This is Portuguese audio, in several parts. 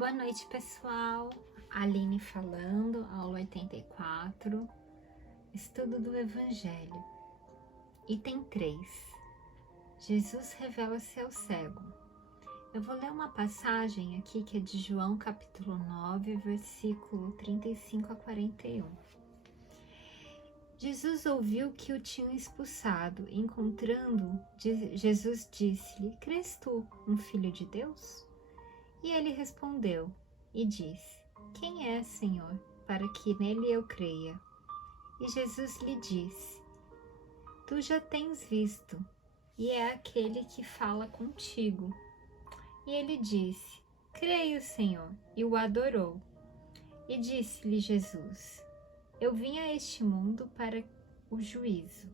Boa noite, pessoal. Aline falando, aula 84, estudo do Evangelho. Item 3. Jesus revela-se ao cego. Eu vou ler uma passagem aqui que é de João capítulo 9, versículo 35 a 41. Jesus ouviu que o tinham expulsado. Encontrando, Jesus disse-lhe: Crês tu, um filho de Deus? E ele respondeu e disse: Quem é, Senhor, para que nele eu creia? E Jesus lhe disse: Tu já tens visto, e é aquele que fala contigo. E ele disse: Creio, Senhor, e o adorou. E disse-lhe Jesus: Eu vim a este mundo para o juízo,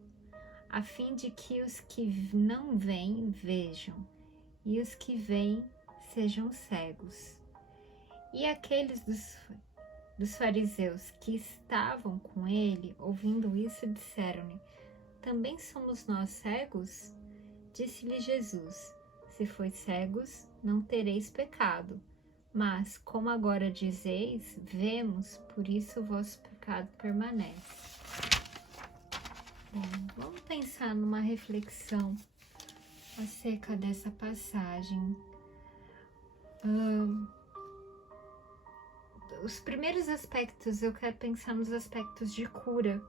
a fim de que os que não veem vejam, e os que veem sejam cegos. E aqueles dos fariseus que estavam com ele, ouvindo isso, disseram-lhe: Também somos nós cegos? Disse-lhe Jesus: Se fois cegos, não tereis pecado. Mas, como agora dizeis, vemos, por isso o vosso pecado permanece. Bom, vamos pensar numa reflexão acerca dessa passagem. Os primeiros aspectos, eu quero pensar nos aspectos de cura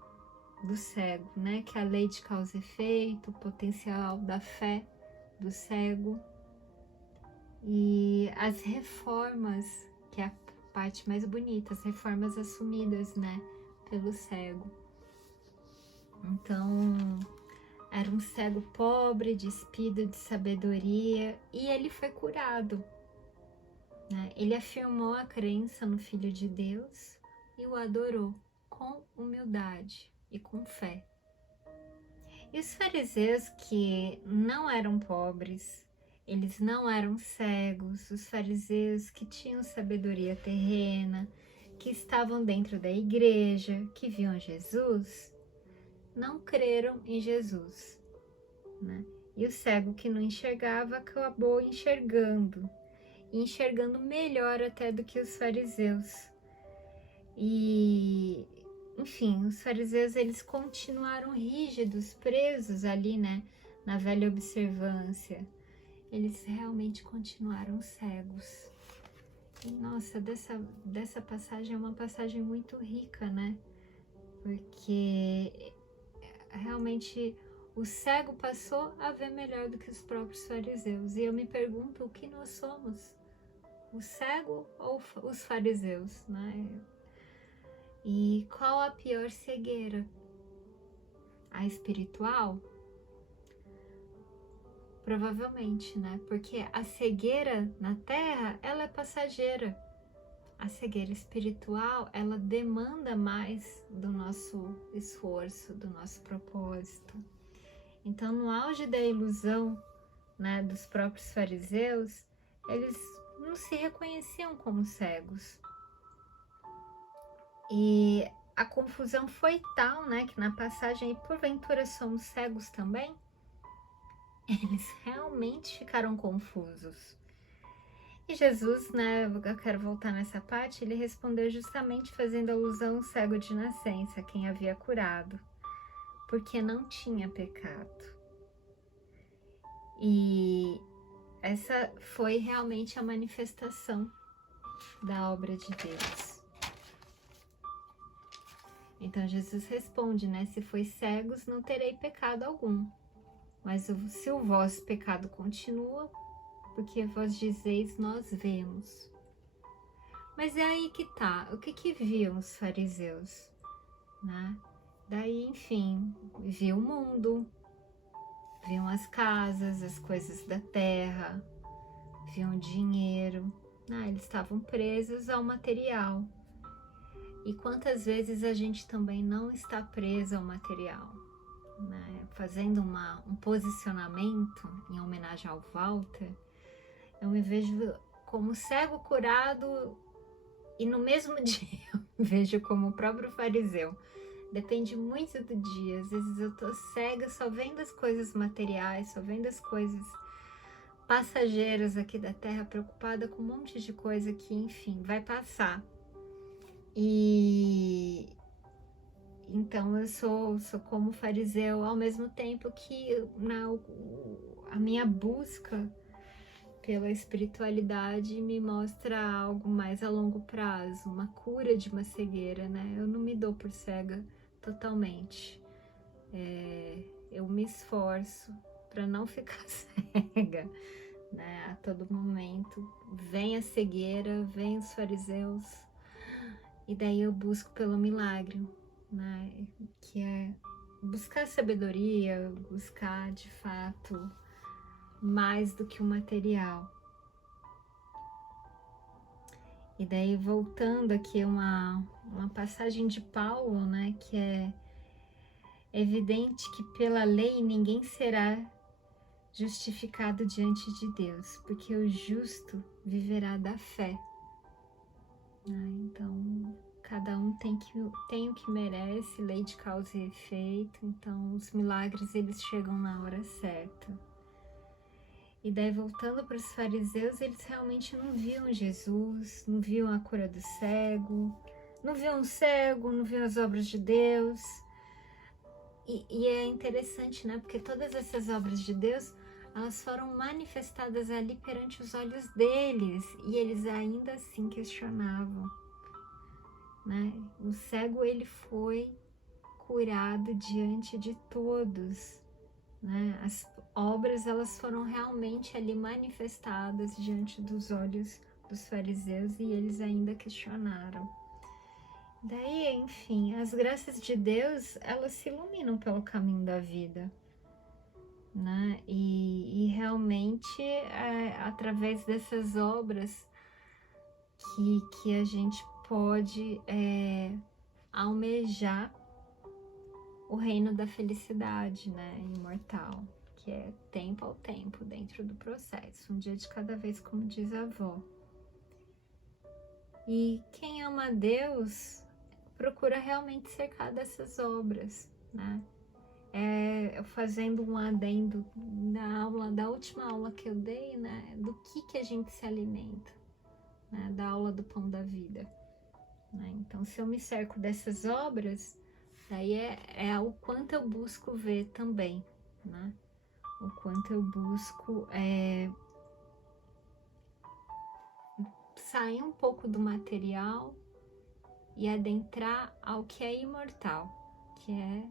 do cego, né? Que é a lei de causa e efeito, o potencial da fé do cego e as reformas, que é a parte mais bonita, as reformas assumidas, né, pelo cego. Então, era um cego pobre, despido de sabedoria, e ele foi curado, né? Ele afirmou a crença no Filho de Deus e o adorou com humildade e com fé. E os fariseus, que não eram pobres, eles não eram cegos, os fariseus que tinham sabedoria terrena, que estavam dentro da igreja, que viam Jesus, não creram em Jesus, né? E o cego que não enxergava acabou enxergando, e enxergando melhor até do que os fariseus. E, enfim, os fariseus, eles continuaram rígidos, presos ali, né, na velha observância. Eles realmente continuaram cegos. E, nossa, dessa passagem é uma passagem muito rica, né? Porque realmente o cego passou a ver melhor do que os próprios fariseus. E eu me pergunto, o que nós somos? O cego ou os fariseus, né? E qual a pior cegueira? A espiritual? Provavelmente, né? Porque a cegueira na terra, ela é passageira. A cegueira espiritual, ela demanda mais do nosso esforço, do nosso propósito. Então, no auge da ilusão, né, dos próprios fariseus, eles não se reconheciam como cegos. E a confusão foi tal, né, que na passagem, porventura somos cegos também? Eles realmente ficaram confusos. E Jesus, né, eu quero voltar nessa parte, ele respondeu justamente fazendo alusão ao cego de nascença, quem havia curado, porque não tinha pecado. E essa foi realmente a manifestação da obra de Deus. Então Jesus responde, né, se fois cegos, não terei pecado algum. Mas se o vosso pecado continua, porque vós dizeis, nós vemos. Mas é aí que tá, o que viam os fariseus, né? Daí, enfim, viam o mundo, viam as casas, as coisas da terra, viam o dinheiro, né? Eles estavam presos ao material. E quantas vezes a gente também não está preso ao material, né? Fazendo um posicionamento em homenagem ao Walter, eu me vejo como cego curado e no mesmo dia eu me vejo como o próprio fariseu. Depende muito do dia. Às vezes eu tô cega, só vendo as coisas materiais, só vendo as coisas passageiros aqui da Terra, preocupada com um monte de coisa que, enfim, vai passar. E então eu sou como fariseu, ao mesmo tempo que a minha busca pela espiritualidade me mostra algo mais a longo prazo, uma cura de uma cegueira, né? Eu não me dou por cega totalmente. Eu me esforço para não ficar cega, né? A todo momento vem a cegueira, vem os fariseus, e daí eu busco pelo milagre, né? Que é buscar sabedoria, buscar de fato mais do que o material. E daí voltando aqui uma passagem de Paulo, né, que é evidente que pela lei ninguém será justificado diante de Deus, porque o justo viverá da fé. Então, cada um tem o que merece, lei de causa e efeito. Então, os milagres eles chegam na hora certa. E daí, voltando para os fariseus, eles realmente não viam Jesus, não viam a cura do cego, não viam o cego, não viam as obras de Deus. E é interessante, né? Porque todas essas obras de Deus, elas foram manifestadas ali perante os olhos deles, e eles ainda assim questionavam, né? O cego, ele foi curado diante de todos, né? As obras, elas foram realmente ali manifestadas diante dos olhos dos fariseus, e eles ainda questionaram. Daí, enfim, as graças de Deus, elas se iluminam pelo caminho da vida, né? E realmente, através dessas obras que a gente pode almejar o reino da felicidade, né? Imortal, que é tempo ao tempo, dentro do processo, um dia de cada vez, como diz a avó. E quem ama a Deus procura realmente cercar dessas obras, né? Fazendo um adendo da última aula que eu dei, né? Do que a gente se alimenta, né? Da aula do pão da vida, né? Então, se eu me cerco dessas obras, daí é o quanto eu busco ver também, né? O quanto eu busco sair um pouco do material e adentrar ao que é imortal, que é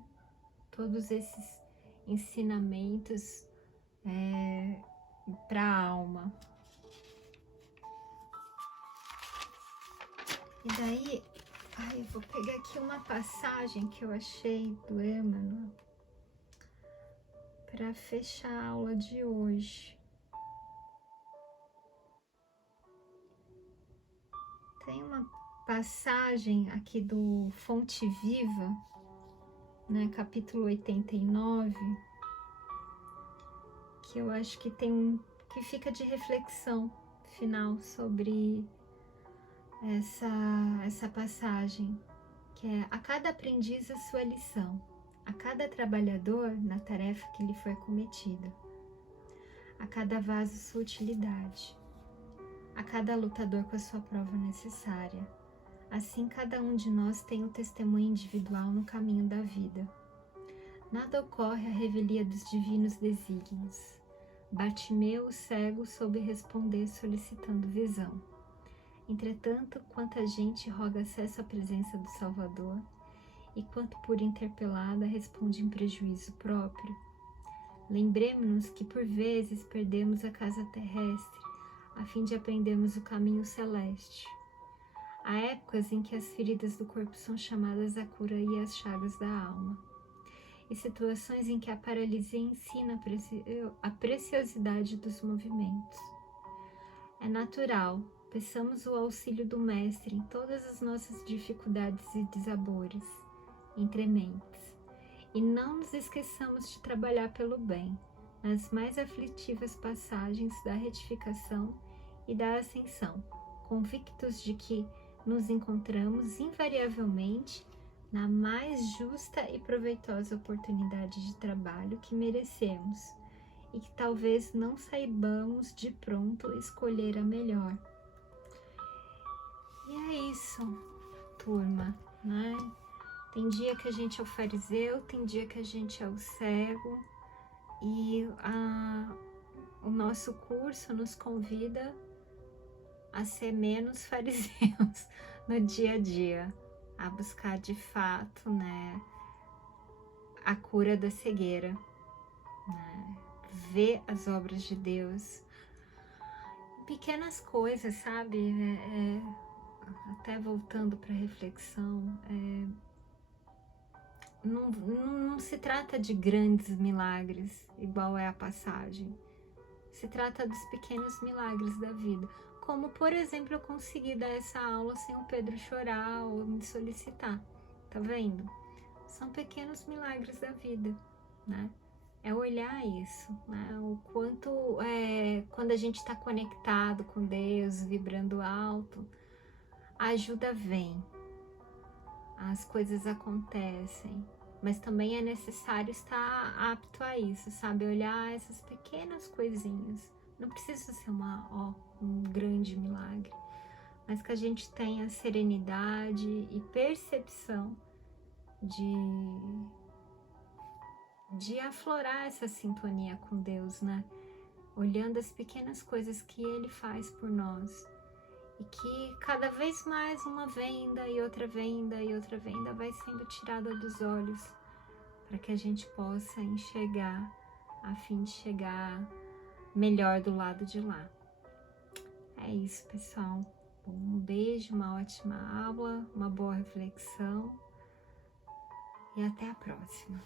todos esses ensinamentos para a alma. E daí, eu vou pegar aqui uma passagem que eu achei do Emmanuel para fechar a aula de hoje. Tem uma passagem aqui do Fonte Viva, né, capítulo 89, que eu acho que que fica de reflexão final sobre essa passagem, que é: a cada aprendiz a sua lição, a cada trabalhador na tarefa que lhe foi cometida, a cada vaso sua utilidade, a cada lutador com a sua prova necessária. Assim, cada um de nós tem o testemunho individual no caminho da vida. Nada ocorre à revelia dos divinos desígnios. Bartimeu, o cego, soube responder solicitando visão. Entretanto, quanta gente roga acesso à presença do Salvador, e quanto por interpelada responde em prejuízo próprio. Lembremos-nos que por vezes perdemos a casa terrestre, a fim de aprendermos o caminho celeste. Há épocas em que as feridas do corpo são chamadas à cura e as chagas da alma, e situações em que a paralisia ensina a preciosidade dos movimentos. É natural, peçamos o auxílio do Mestre em todas as nossas dificuldades e desabores, entre mentes, e não nos esqueçamos de trabalhar pelo bem, nas mais aflitivas passagens da retificação e da ascensão, convictos de que nos encontramos invariavelmente na mais justa e proveitosa oportunidade de trabalho que merecemos, e que talvez não saibamos de pronto escolher a melhor. E é isso, turma, né? Tem dia que a gente é o fariseu, tem dia que a gente é o cego, e o nosso curso nos convida a ser menos fariseus no dia a dia, a buscar de fato, né, a cura da cegueira, né, ver as obras de Deus, pequenas coisas, sabe? Até voltando para a reflexão, não se trata de grandes milagres, igual é a passagem. Se trata dos pequenos milagres da vida. Como, por exemplo, eu consegui dar essa aula sem o Pedro chorar ou me solicitar. Tá vendo? São pequenos milagres da vida, né? É olhar isso, né? O quanto, quando a gente está conectado com Deus, vibrando alto, a ajuda vem, as coisas acontecem, mas também é necessário estar apto a isso, sabe? Olhar essas pequenas coisinhas. Não precisa ser um grande milagre, mas que a gente tenha serenidade e percepção de aflorar essa sintonia com Deus, né? Olhando as pequenas coisas que Ele faz por nós. E que cada vez mais uma venda e outra venda e outra venda vai sendo tirada dos olhos, para que a gente possa enxergar, a fim de chegar melhor do lado de lá. É isso, pessoal. Um beijo, uma ótima aula, uma boa reflexão e até a próxima.